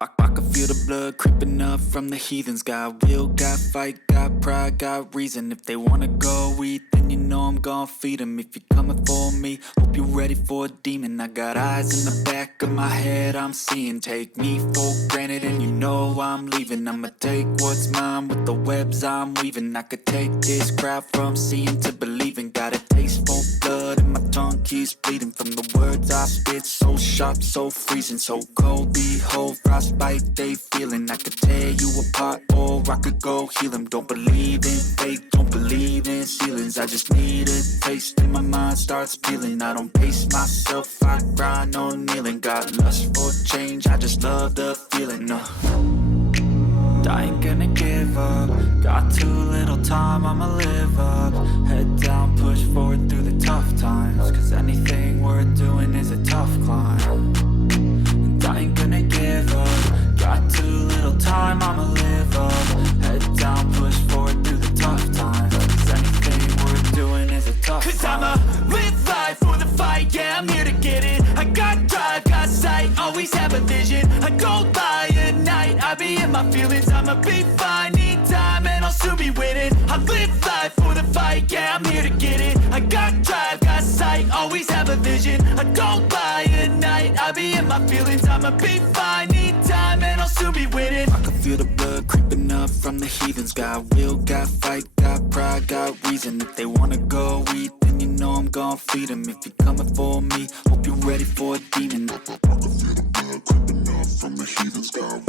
I can feel the blood creeping up from the heathens. Got will, got fight, got pride, got reason. If they wanna go eat, then you know I'm gon' feed them. If you're coming for me, hope you're ready for a demon. I got eyes in the back of my head, I'm seeing. Take me for granted and you know I'm leaving. I'ma take what's mine with the webs I'm weaving. I could take this crowd from seeing to believing. Got a taste for blood and my tongue keeps bleeding. From the words I spit, so sharp, so freezing. So cold, behold, frostbite they feeling. I could tear you apart or I could go heal them. Don't believe in fate, don't believe in ceilings. I just need a taste and my mind starts peeling. I don't pace myself, I grind on kneeling. Got lust for change, I just love the feeling. I ain't gonna give up. Got too little time, I'ma live up. Head down, push forward through the tough times. Cause anything worth doing is a tough climb. And I ain't gonna give up. Got too little time, I'ma live up. Head down, push forward through the tough times. Cause anything worth doing is a tough climb. Cause I'ma live life for the fight, yeah, I'm here to get it. I got drive, got sight, always have a vision. I go by at night, I be in my feelings. I'ma be fine, need time, and I'll soon be winning. I live life for the fight, yeah, I'm here to get it. I got drive, got sight, always have a vision. I go by at night, I be in my feelings. I'ma be fine, need time, and I'll soon be winning. I can feel the blood creeping up from the heathens. Got will, got fight, got pride, got reason. If they wanna go eat, then you know I'm gon' feed them. If you're coming for me, hope you're ready for a demon. I can feel the blood creeping up from the heathens. Got